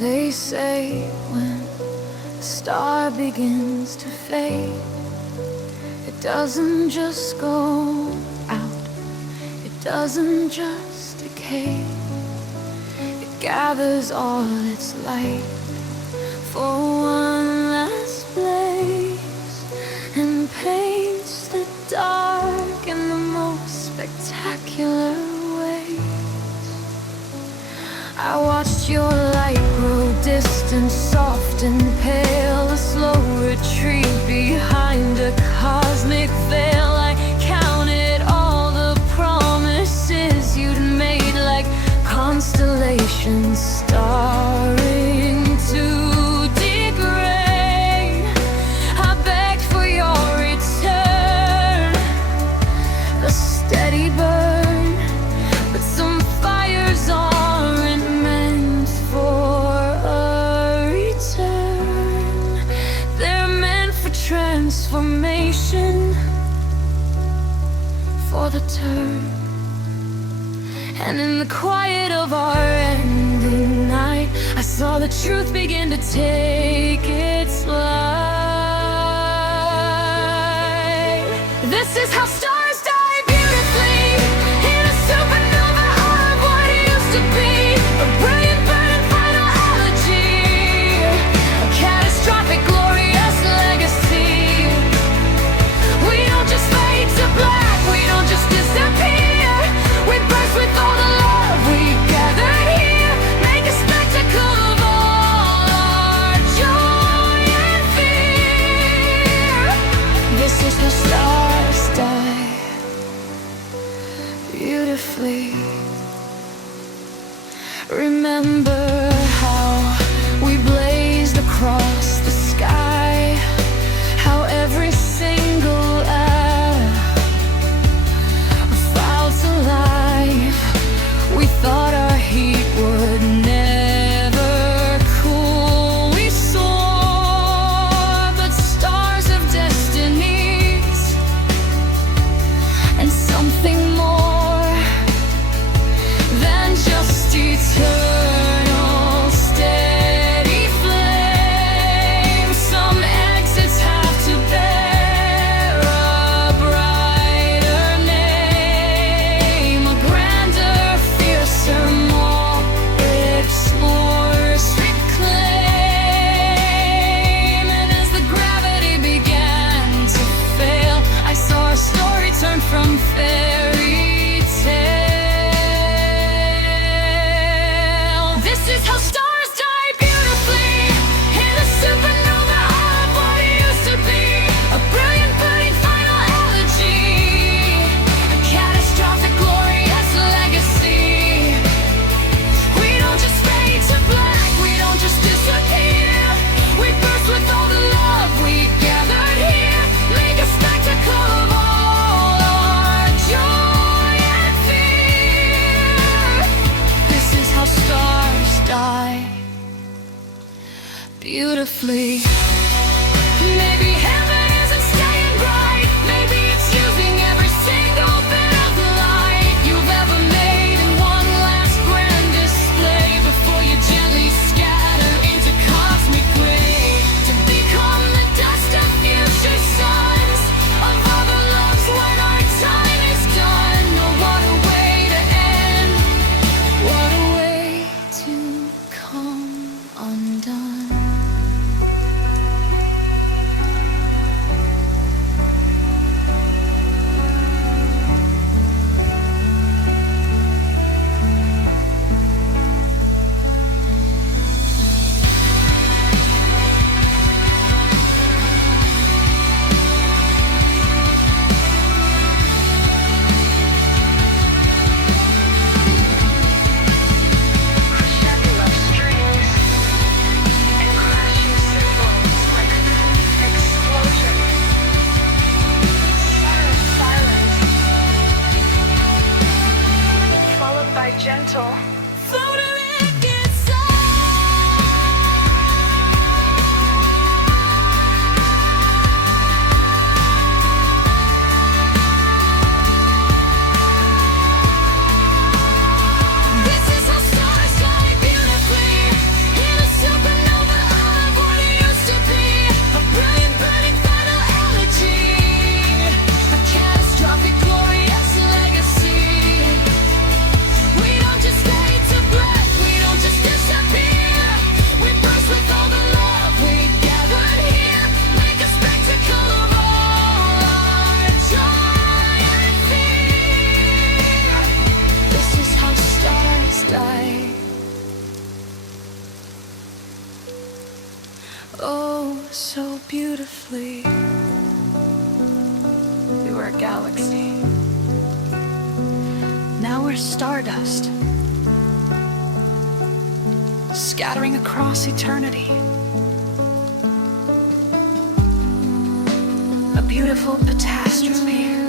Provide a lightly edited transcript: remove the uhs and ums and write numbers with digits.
They say when a star begins to fade, it doesn't just go out, it doesn't just decay. It gathers all its light for one last blaze and paints the dark in the most spectacular ways. I watched your light grow distant, soft and pale, a slow retreat behind a cosmic veil. I counted all the promises you'd made, like constellations starring to degrade. I begged for your return, a steady burn, but some fires aren't meant for a return. They're meant for transformation, for the turn. And in the quiet of our ending night, I saw the truth begin to take its flight. This is how stars die beautifully, in a supernova of what used to be, a brilliant burning final elegy, a catastrophic glorious legacy. We don't just fade to black, we don't just disappear, we burst with all the love we gathered here, make a spectacle of all our joy and fear. This is how stars die beautifully. Remember how we blazed across the sky, how every single fell to life. We thought our heat would never cool. We soar, but stars have destinies and something more than just eternal steady flame. Some exits have to bear a brighter name, a grander, fiercer, more explorers reclaim. And as the gravity began to fail, I saw our story turn from fairy tale. This is how stars die beautifully, in a supernova of what used to be, a brilliant burning final elegy, a catastrophic glorious legacy. We don't just fade to black, we don't just disappear, we burst with all the love we gathered here, make a spectacle of all our joy and fear. This is how stars die beautifully. Maybe heaven isn't staying bright, maybe it's using every single bit of light you've ever made in one last grand display before you gently scatter into cosmic gray, to become the dust of future suns, of other loves when our time is done. Oh, what a way to end, what a way to come undone. Oh, so beautifully. We were a galaxy. Now we're stardust, scattering across eternity. A beautiful catastrophe.